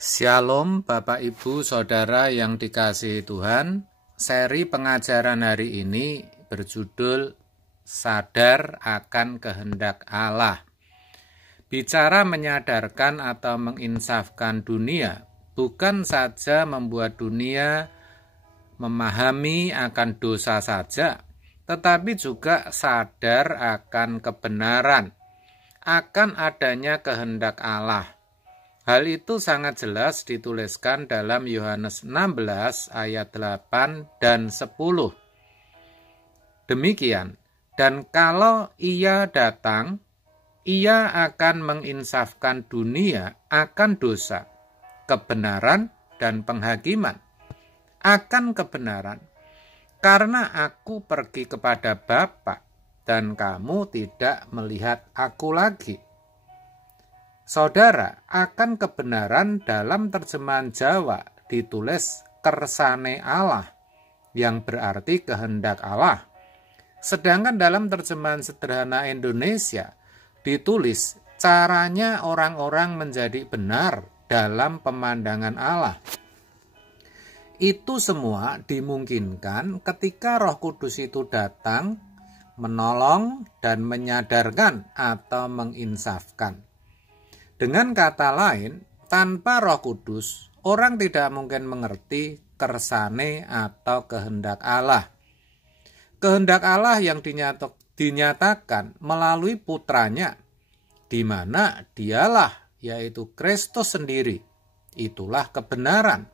Shalom Bapak Ibu Saudara yang dikasihi Tuhan. Seri pengajaran hari ini berjudul Sadar akan Kehendak Allah. Bicara menyadarkan atau menginsafkan dunia bukan saja membuat dunia memahami akan dosa saja, tetapi juga sadar akan kebenaran, akan adanya kehendak Allah. Hal itu sangat jelas dituliskan dalam Yohanes 16 ayat 8 dan 10. Demikian, dan kalau Ia datang, Ia akan menginsafkan dunia akan dosa, kebenaran, dan penghakiman. Akan kebenaran, karena aku pergi kepada Bapa, dan kamu tidak melihat aku lagi. Saudara, akan kebenaran dalam terjemahan Jawa ditulis kersane Allah, yang berarti kehendak Allah. Sedangkan dalam terjemahan sederhana Indonesia ditulis caranya orang-orang menjadi benar dalam pemandangan Allah. Itu semua dimungkinkan ketika Roh Kudus itu datang, menolong dan menyadarkan atau menginsafkan. Dengan kata lain, tanpa Roh Kudus, orang tidak mungkin mengerti kersane atau kehendak Allah. Kehendak Allah yang dinyatakan melalui putranya, di mana dialah, yaitu Kristus sendiri. Itulah kebenaran.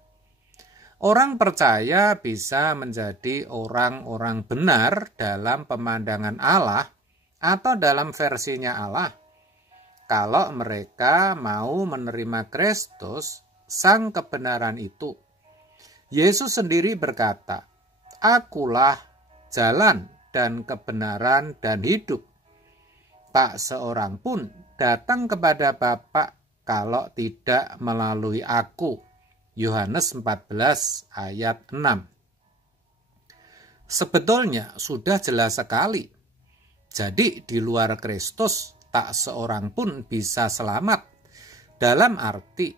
Orang percaya bisa menjadi orang-orang benar dalam pemandangan Allah atau dalam versinya Allah, kalau mereka mau menerima Kristus, sang kebenaran itu. Yesus sendiri berkata, "Akulah jalan dan kebenaran dan hidup. Tak seorang pun datang kepada Bapa kalau tidak melalui aku." Yohanes 14 ayat 6. Sebetulnya sudah jelas sekali. Jadi di luar Kristus, tak seorang pun bisa selamat, dalam arti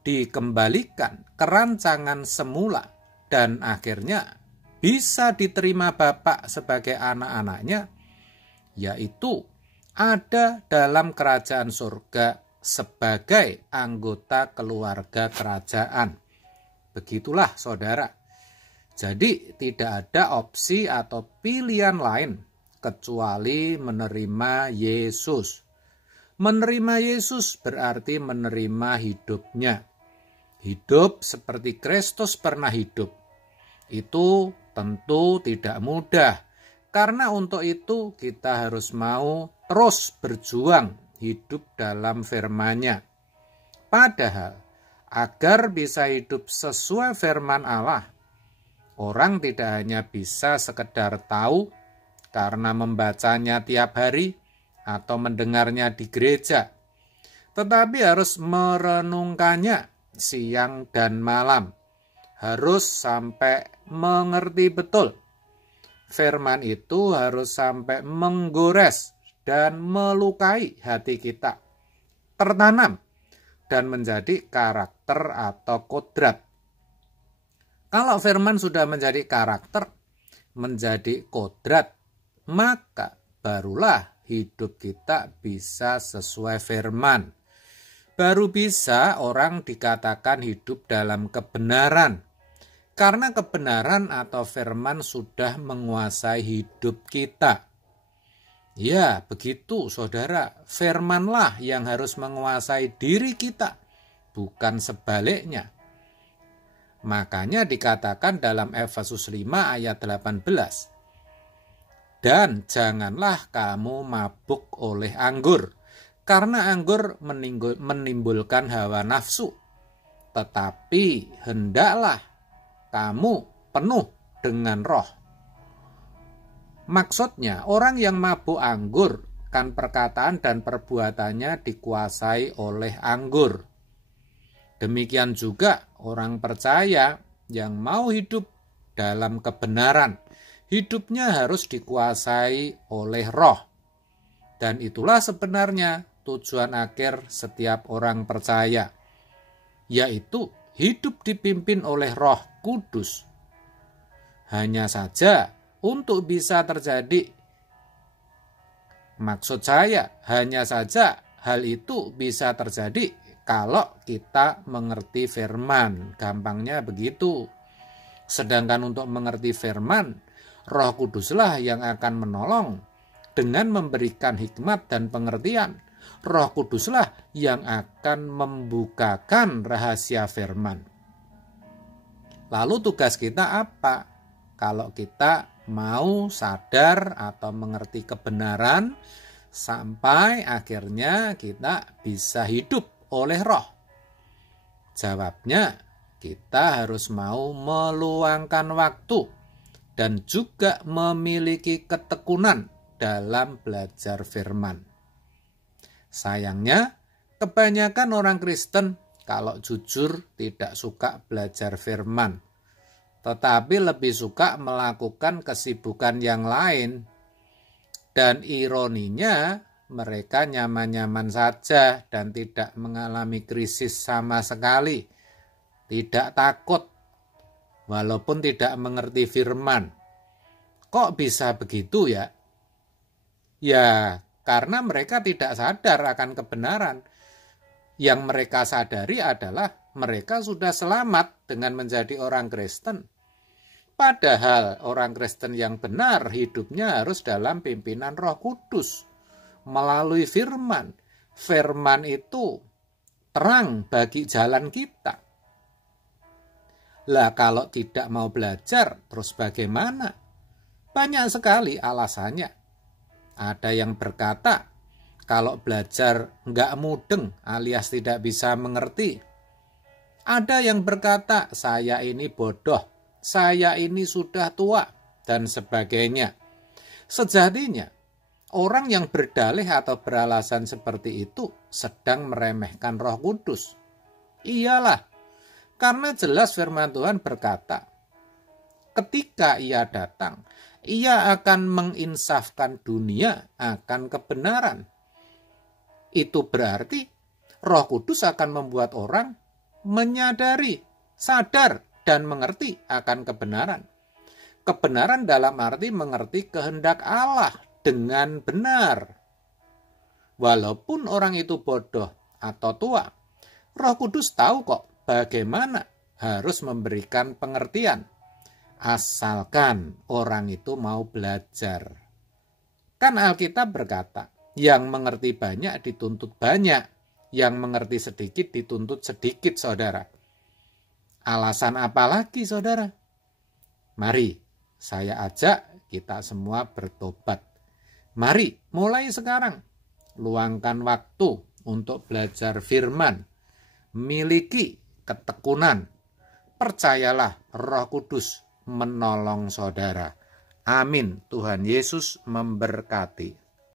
dikembalikan ke rancangan semula dan akhirnya bisa diterima Bapa sebagai anak-anaknya, yaitu ada dalam kerajaan surga sebagai anggota keluarga kerajaan. Begitulah saudara. Jadi tidak ada opsi atau pilihan lain kecuali menerima Yesus. Menerima Yesus berarti menerima hidupnya. Hidup seperti Kristus pernah hidup. Itu tentu tidak mudah, karena untuk itu kita harus mau terus berjuang hidup dalam firman-Nya. Padahal, agar bisa hidup sesuai firman Allah, orang tidak hanya bisa sekedar tahu karena membacanya tiap hari atau mendengarnya di gereja, tetapi harus merenungkannya siang dan malam. Harus sampai mengerti betul. Firman itu harus sampai menggores dan melukai hati kita, tertanam dan menjadi karakter atau kodrat. Kalau firman sudah menjadi karakter, menjadi kodrat, maka barulah hidup kita bisa sesuai firman. Baru bisa orang dikatakan hidup dalam kebenaran. Karena kebenaran atau firman sudah menguasai hidup kita. Ya, begitu saudara. Firmanlah yang harus menguasai diri kita, bukan sebaliknya. Makanya dikatakan dalam Efesus 5 ayat 18. Dan janganlah kamu mabuk oleh anggur, karena anggur menimbulkan hawa nafsu. Tetapi hendaklah kamu penuh dengan roh. Maksudnya, orang yang mabuk anggur kan perkataan dan perbuatannya dikuasai oleh anggur. Demikian juga orang percaya yang mau hidup dalam kebenaran, hidupnya harus dikuasai oleh roh. Dan itulah sebenarnya tujuan akhir setiap orang percaya. yaitu hidup dipimpin oleh Roh Kudus. Hanya saja untuk bisa terjadi, maksud saya, hanya saja hal itu bisa terjadi kalau kita mengerti firman. Gampangnya begitu. Sedangkan untuk mengerti firman, Roh Kuduslah yang akan menolong dengan memberikan hikmat dan pengertian. Roh Kuduslah yang akan membukakan rahasia firman. Lalu tugas kita apa? Kalau kita mau sadar atau mengerti kebenaran sampai akhirnya kita bisa hidup oleh Roh. Jawabnya, kita harus mau meluangkan waktu dan juga memiliki ketekunan dalam belajar firman. Sayangnya, kebanyakan orang Kristen kalau jujur tidak suka belajar firman, tetapi lebih suka melakukan kesibukan yang lain. Dan ironinya, mereka nyaman-nyaman saja dan tidak mengalami krisis sama sekali. Tidak takut, walaupun tidak mengerti firman. Kok bisa begitu ya? Ya, karena mereka tidak sadar akan kebenaran. Yang mereka sadari adalah mereka sudah selamat dengan menjadi orang Kristen. Padahal orang Kristen yang benar hidupnya harus dalam pimpinan Roh Kudus melalui firman. Firman itu terang bagi jalan kita. Lah kalau tidak mau belajar, terus bagaimana? Banyak sekali alasannya. Ada yang berkata, kalau belajar nggak mudeng alias tidak bisa mengerti. Ada yang berkata, saya ini bodoh, saya ini sudah tua, dan sebagainya. Sejatinya, orang yang berdalih atau beralasan seperti itu sedang meremehkan Roh Kudus. Iyalah, karena jelas firman Tuhan berkata, ketika ia datang, ia akan menginsafkan dunia akan kebenaran. Itu berarti Roh Kudus akan membuat orang menyadari, sadar, dan mengerti akan kebenaran. Kebenaran dalam arti mengerti kehendak Allah dengan benar. Walaupun orang itu bodoh atau tua, Roh Kudus tahu kok bagaimana harus memberikan pengertian. Asalkan orang itu mau belajar. Kan Alkitab berkata, yang mengerti banyak dituntut banyak, yang mengerti sedikit dituntut sedikit, saudara. Alasan apa lagi, saudara? Mari, saya ajak kita semua bertobat. Mari, mulai sekarang, luangkan waktu untuk belajar firman, miliki ketekunan. Percayalah, Roh Kudus menolong saudara. Amin. Tuhan Yesus memberkati.